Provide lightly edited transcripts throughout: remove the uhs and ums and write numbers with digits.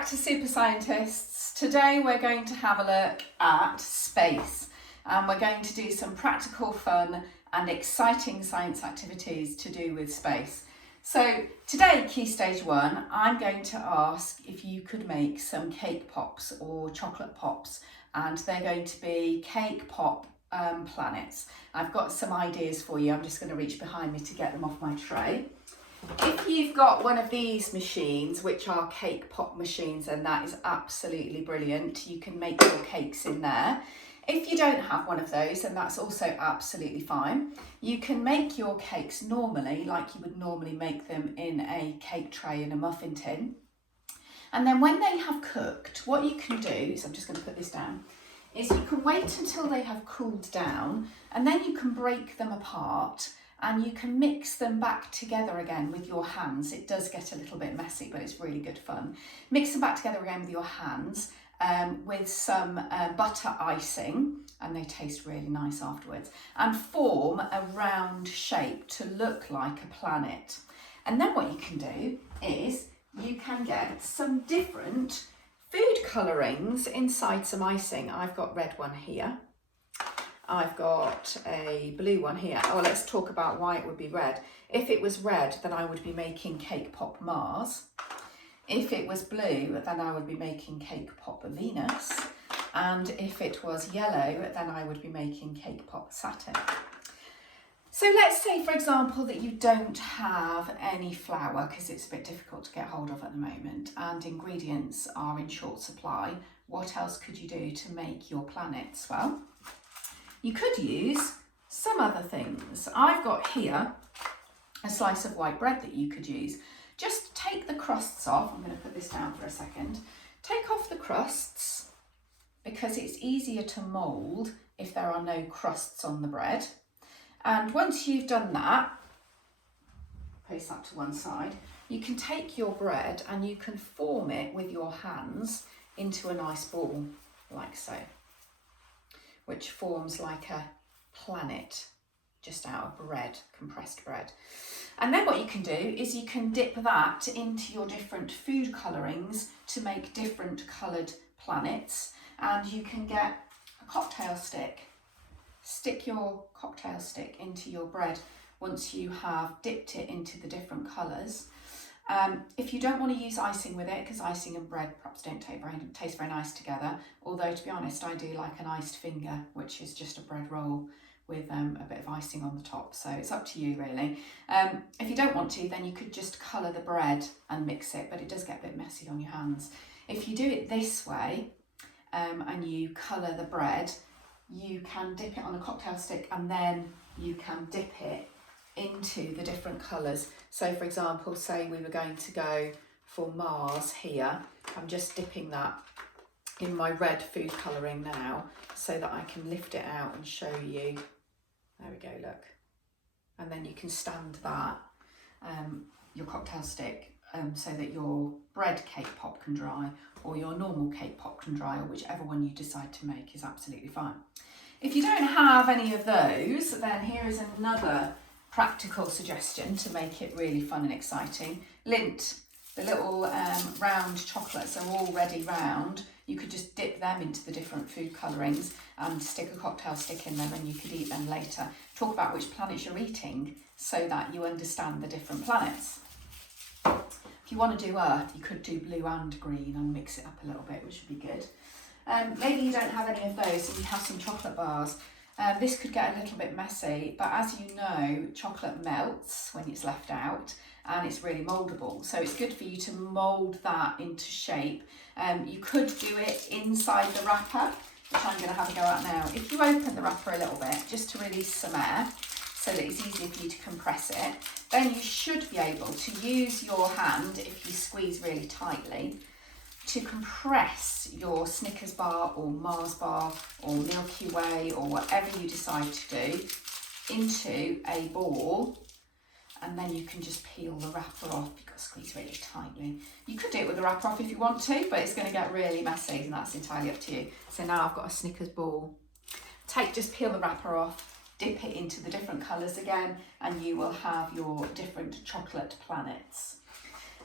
back to Super Scientists. Today we're going to have a look at space, and we're going to do some practical, fun and exciting science activities to do with space. So today, Key Stage 1, I'm going to ask if you could make some cake pops or chocolate pops, and they're going to be cake pop planets. I've got some ideas for you. I'm just going to reach behind me to get them off my tray. If you've got one of these machines, which are cake pop machines, then that is absolutely brilliant. You can make your cakes in there. If you don't have one of those, then that's also absolutely fine. You can make your cakes normally, like you would normally make them in a cake tray in a muffin tin. And then when they have cooked, what you can do, so I'm just going to put this down, is you can wait until they have cooled down, and then you can break them apart and you can mix them back together again with your hands. It does get a little bit messy, but it's really good fun. Mix them back together again with your hands with some butter icing, and they taste really nice afterwards, and form a round shape to look like a planet. And then what you can do is you can get some different food colourings inside some icing. I've got red one here. I've got a blue one here. Oh, let's talk about why it would be red. If it was red, then I would be making Cake Pop Mars. If it was blue, then I would be making Cake Pop Venus. And if it was yellow, then I would be making Cake Pop Saturn. So let's say, for example, that you don't have any flour because it's a bit difficult to get hold of at the moment, and ingredients are in short supply. What else could you do to make your planets? Well, you could use some other things. I've got here a slice of white bread that you could use. Just take the crusts off. I'm going to put this down for a second. Take off the crusts because it's easier to mould if there are no crusts on the bread. And once you've done that, place that to one side, you can take your bread and you can form it with your hands into a nice ball, like so, which forms like a planet just out of bread, compressed bread. And then what you can do is you can dip that into your different food colourings to make different coloured planets. And you can get a cocktail stick. Stick your cocktail stick into your bread once you have dipped it into the different colours. If you don't want to use icing with it, because icing and bread perhaps don't taste very nice together, although to be honest I do like an iced finger, which is just a bread roll with a bit of icing on the top, so it's up to you really. If you don't want to, then you could just colour the bread and mix it, but it does get a bit messy on your hands. If you do it this way and you colour the bread, you can dip it on a cocktail stick and then you can dip it into the different colours. So for example, say we were going to go for Mars here. I'm just dipping that in my red food colouring now so that I can lift it out and show you. There we go, look. And then you can stand that, your cocktail stick, so that your bread cake pop can dry or your normal cake pop can dry, or whichever one you decide to make is absolutely fine. If you don't have any of those, then here is another practical suggestion to make it really fun and exciting. Lindt, the little round chocolates are already round. You could just dip them into the different food colourings and stick a cocktail stick in them, and you could eat them later. Talk about which planets you're eating so that you understand the different planets. If you want to do Earth, you could do blue and green and mix it up a little bit, which would be good. Maybe you don't have any of those and you have some chocolate bars. This could get a little bit messy, but as you know, chocolate melts when it's left out and it's really mouldable. So it's good for you to mould that into shape. You could do it inside the wrapper, which I'm going to have a go at now. If you open the wrapper a little bit, just to release some air, so that it's easier for you to compress it, then you should be able to use your hand, if you squeeze really tightly, to compress your Snickers bar or Mars bar or Milky Way or whatever you decide to do into a ball, and then you can just peel the wrapper off. You've got to squeeze really tightly. You could do it with the wrapper off if you want to, but it's going to get really messy and that's entirely up to you. So now I've got a Snickers ball. Just peel the wrapper off, dip it into the different colours again, and you will have your different chocolate planets.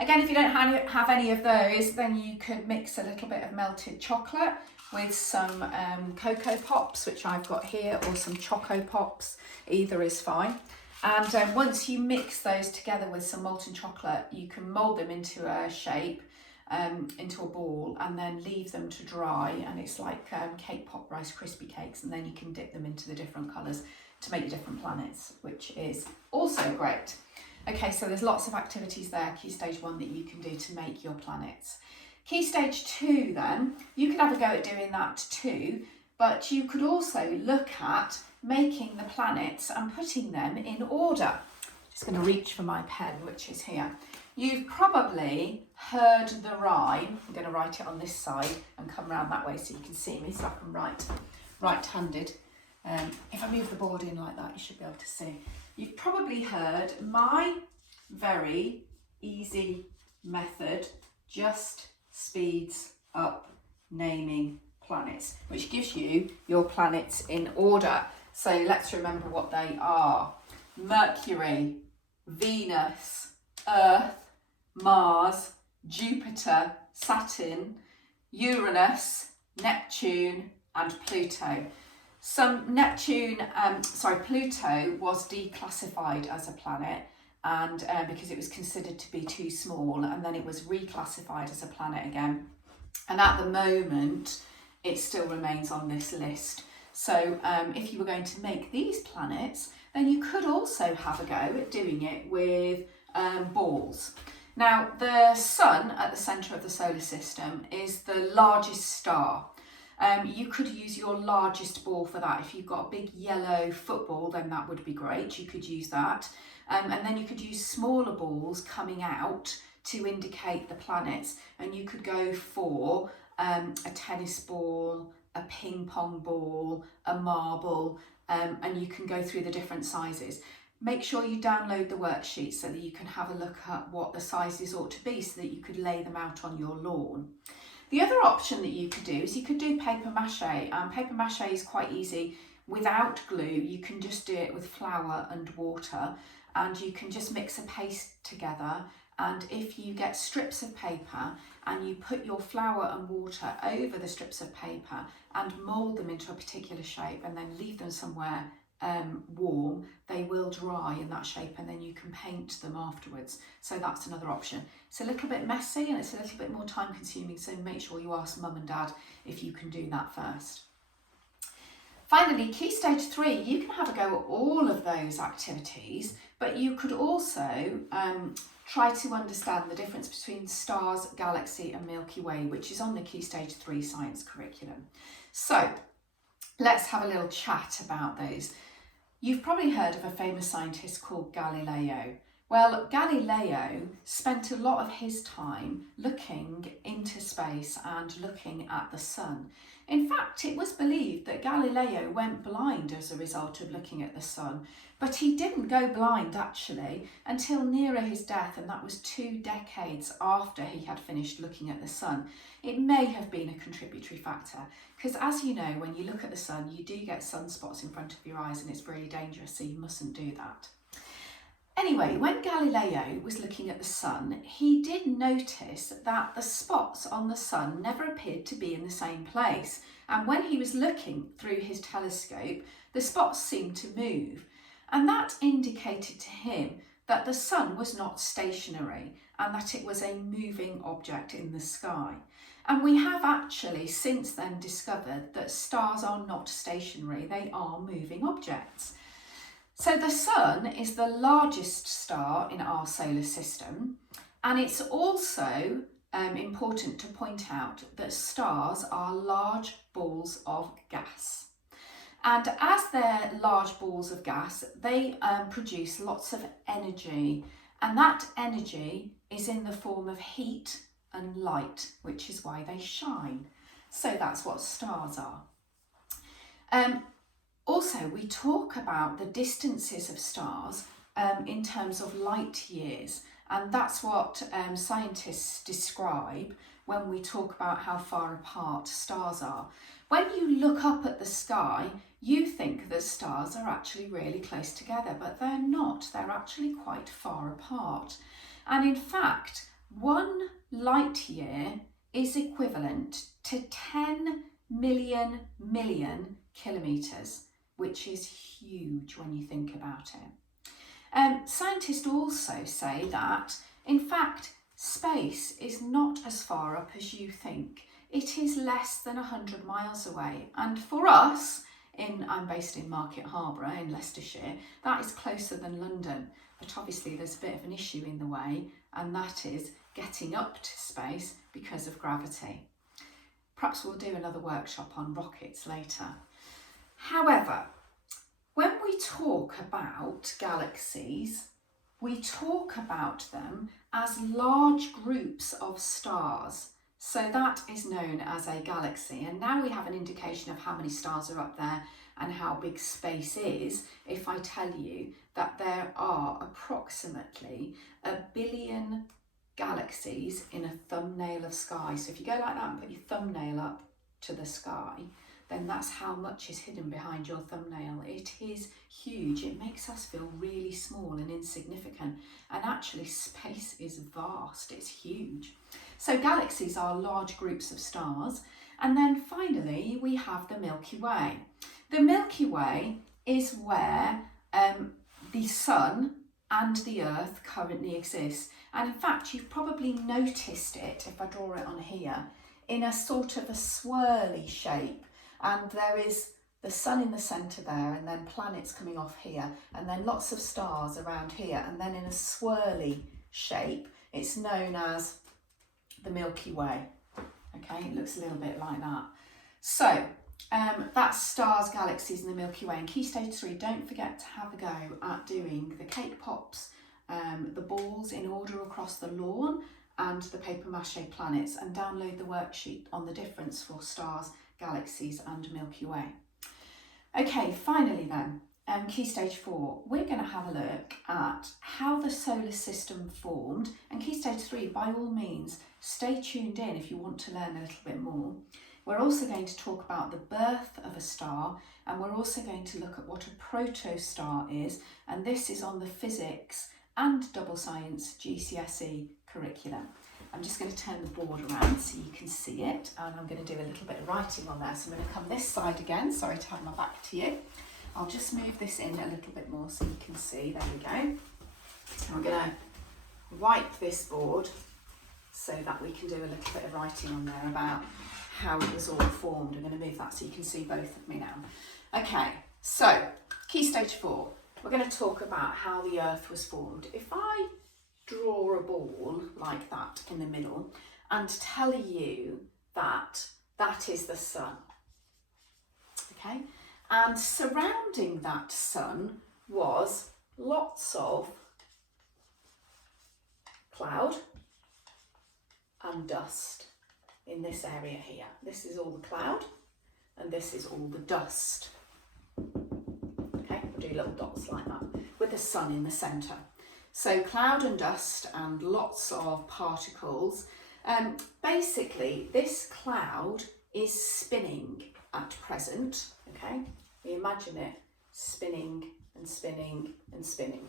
Again, if you don't have any of those, then you could mix a little bit of melted chocolate with some Cocoa Pops, which I've got here, or some Choco Pops. Either is fine. And once you mix those together with some molten chocolate, you can mould them into a shape, into a ball, and then leave them to dry. And it's like cake pop Rice Krispie cakes, and then you can dip them into the different colours to make your different planets, which is also great. Okay, so there's lots of activities there, Key Stage 1, that you can do to make your planets. Key Stage 2 then, you could have a go at doing that too, but you could also look at making the planets and putting them in order. Just going to reach for my pen, which is here. You've probably heard the rhyme. I'm going to write it on this side and come around that way so you can see me, so I can write right-handed. If I move the board in like that, you should be able to see. You've probably heard my very easy method just speeds up naming planets, which gives you your planets in order. So let's remember what they are. Mercury, Venus, Earth, Mars, Jupiter, Saturn, Uranus, Neptune and Pluto. Pluto was declassified as a planet and because it was considered to be too small, and then it was reclassified as a planet again. And at the moment, it still remains on this list. So if you were going to make these planets, then you could also have a go at doing it with balls. Now, the sun at the centre of the solar system is the largest star. You could use your largest ball for that. If you've got a big yellow football, then that would be great. You could use that. And then you could use smaller balls coming out to indicate the planets. And you could go for a tennis ball, a ping pong ball, a marble, and you can go through the different sizes. Make sure you download the worksheets so that you can have a look at what the sizes ought to be so that you could lay them out on your lawn. The other option that you could do is you could do paper mache. Paper mache is quite easy without glue. You can just do it with flour and water, and you can just mix a paste together. And if you get strips of paper and you put your flour and water over the strips of paper and mould them into a particular shape and then leave them somewhere warm, they will dry in that shape, and then you can paint them afterwards. So that's another option. It's a little bit messy and it's a little bit more time consuming, so make sure you ask mum and dad if you can do that first. Finally, Key Stage 3, you can have a go at all of those activities, but you could also try to understand the difference between stars, galaxy and Milky Way, which is on the Key Stage 3 science curriculum. So let's have a little chat about those. You've probably heard of a famous scientist called Galileo. Well, Galileo spent a lot of his time looking into space and looking at the sun. In fact, it was believed that Galileo went blind as a result of looking at the sun, but he didn't go blind actually until nearer his death, and that was 2 decades after he had finished looking at the sun. It may have been a contributory factor, because as you know, when you look at the sun, you do get sunspots in front of your eyes and it's really dangerous, so you mustn't do that. Anyway, when Galileo was looking at the sun, he did notice that the spots on the sun never appeared to be in the same place. And when he was looking through his telescope, the spots seemed to move. And that indicated to him that the sun was not stationary and that it was a moving object in the sky. And we have actually since then discovered that stars are not stationary, they are moving objects. So the sun is the largest star in our solar system, and it's also important to point out that stars are large balls of gas. And as they're large balls of gas, they produce lots of energy, and that energy is in the form of heat and light, which is why they shine. So that's what stars are. Also, we talk about the distances of stars in terms of light years, and that's what scientists describe when we talk about how far apart stars are. When you look up at the sky, you think that stars are actually really close together, but they're not. They're actually quite far apart. And in fact, 1 light year is equivalent to 10 million kilometres, which is huge when you think about it. Scientists also say that, in fact, space is not as far up as you think. It is less than 100 miles away. And for us, I'm based in Market Harborough in Leicestershire, that is closer than London. But obviously there's a bit of an issue in the way, and that is getting up to space because of gravity. Perhaps we'll do another workshop on rockets later. However, when we talk about galaxies, we talk about them as large groups of stars. So that is known as a galaxy. And now we have an indication of how many stars are up there and how big space is if I tell you that there are approximately 1 billion galaxies in a thumbnail of sky. So if you go like that and put your thumbnail up to the sky, then that's how much is hidden behind your thumbnail. It is huge. It makes us feel really small and insignificant. And actually space is vast. It's huge. So galaxies are large groups of stars. And then finally, we have the Milky Way. The Milky Way is where the Sun and the Earth currently exist. And in fact, you've probably noticed it, if I draw it on here, in a sort of a swirly shape. And there is the Sun in the centre there, and then planets coming off here, and then lots of stars around here, and then in a swirly shape, it's known as the Milky Way. Okay, it looks a little bit like that. So that's stars, galaxies, and the Milky Way. And Key Stage 3, don't forget to have a go at doing the cake pops, the balls in order across the lawn, and the paper mache planets, and download the worksheet on the difference for stars, galaxies, and Milky Way. Okay, finally then, Key Stage 4, we're going to have a look at how the solar system formed. And Key Stage 3, by all means, stay tuned in if you want to learn a little bit more. We're also going to talk about the birth of a star, and we're also going to look at what a protostar is, and this is on the physics and double science GCSE curriculum. I'm just going to turn the board around so you can see it, and I'm going to do a little bit of writing on there. So I'm going to come this side again, sorry to have my back to you. I'll just move this in a little bit more so you can see, there we go. So I'm going to wipe this board so that we can do a little bit of writing on there about how it was all formed. I'm going to move that so you can see both of me now. Okay, so Key Stage 4, we're going to talk about how the Earth was formed. If I draw a ball like that in the middle and tell you that that is the Sun, okay, and surrounding that Sun was lots of cloud and dust in this area here. This is all the cloud and this is all the dust. Okay, we'll do little dots like that with the Sun in the centre. So cloud and dust and lots of particles. Basically, this cloud is spinning at present, okay? We imagine it spinning and spinning and spinning.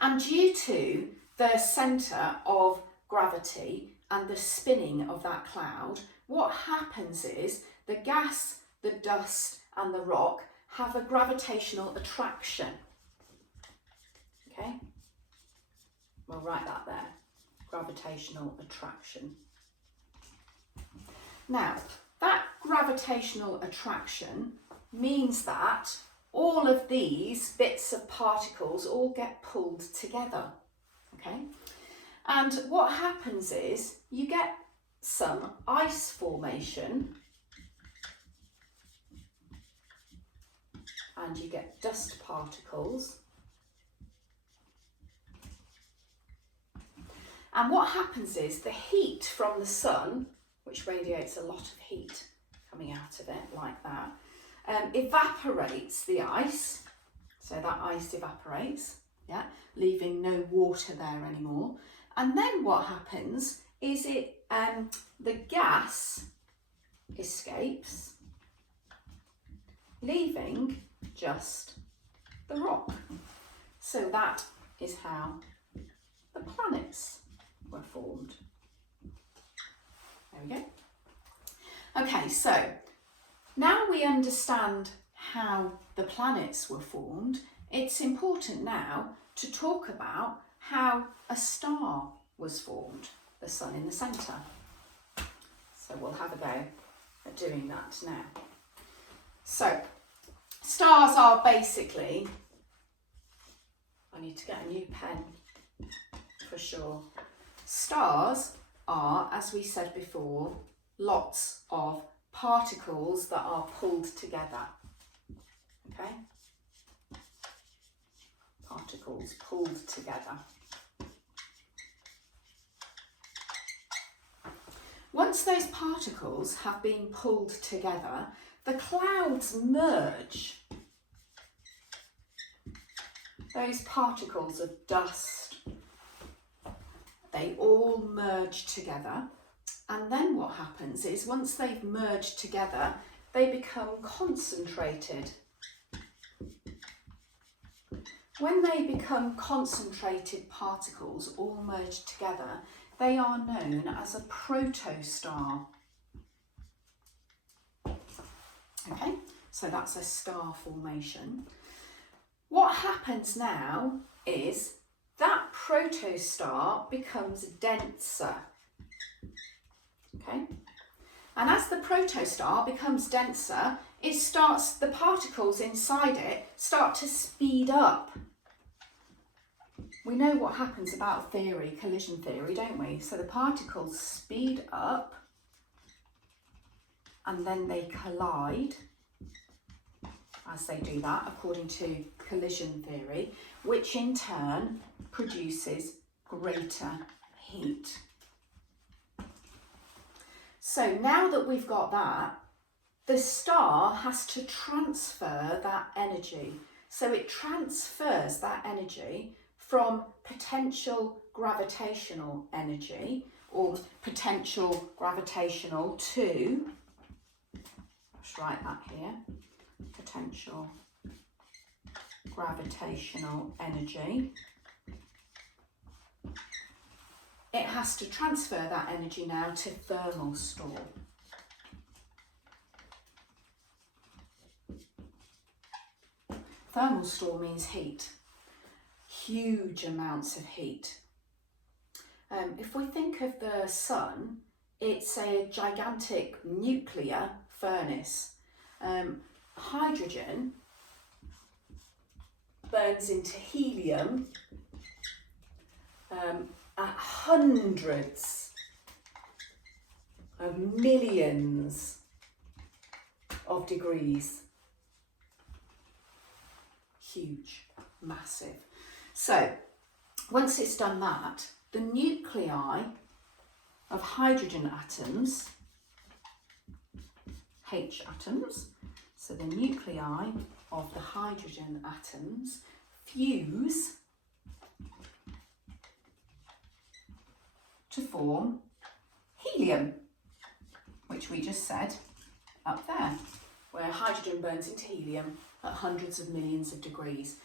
And due to the centre of gravity and the spinning of that cloud, what happens is the gas, the dust and the rock have a gravitational attraction. Okay? We'll write that there, gravitational attraction. Now, that gravitational attraction means that all of these bits of particles all get pulled together, okay? And what happens is you get some ice formation and you get dust particles. And what happens is the heat from the Sun, which radiates a lot of heat coming out of it like that, evaporates the ice. So that ice evaporates, yeah, leaving no water there anymore. And then what happens is the gas escapes, leaving just the rock. So that is how the planets were formed. There we go. Okay, so now we understand how the planets were formed, it's important now to talk about how a star was formed, the sun in the centre. So we'll have a go at doing that now. So stars are basically, I need to get a new pen for sure. Stars are, as we said before, lots of particles that are pulled together. Okay? Particles pulled together. Once those particles have been pulled together, the clouds merge. Those particles of dust, they all merge together. And then what happens is once they've merged together, they become concentrated. When they become concentrated particles all merged together, they are known as a protostar. Okay, so that's a star formation. What happens now is that protostar becomes denser. Okay, and as the protostar becomes denser, the particles inside it start to speed up. We know what happens about collision theory, don't we? So the particles speed up and then they collide as they do that, according to collision theory, which in turn produces greater heat. So now that we've got that, the star has to transfer that energy. So it transfers that energy from potential gravitational energy, or potential gravitational to, let's write that here, potential gravitational energy. It has to transfer that energy now to thermal store. Thermal store means heat, huge amounts of heat. If we think of the sun, it's a gigantic nuclear furnace. Hydrogen burns into helium at hundreds of millions of degrees. Huge, massive. So once it's done that, the nuclei of hydrogen atoms, H atoms, so the nuclei of the hydrogen atoms fuse to form helium, which we just said up there, where hydrogen burns into helium at hundreds of millions of degrees.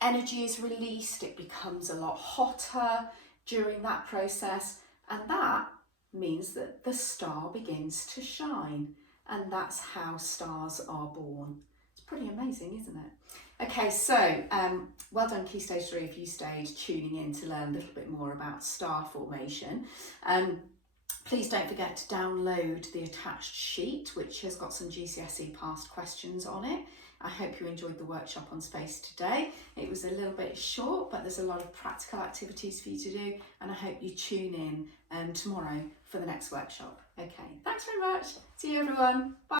Energy is released, it becomes a lot hotter during that process, and that means that the star begins to shine, and that's how stars are born. It's pretty amazing, isn't it? Okay, so well done Key Stage 3 if you stayed tuning in to learn a little bit more about star formation. Please don't forget to download the attached sheet, which has got some GCSE past questions on it. I hope you enjoyed the workshop on space today. It was a little bit short, but there's a lot of practical activities for you to do, and I hope you tune in tomorrow for the next workshop. Okay, thanks very much. See you everyone. Bye.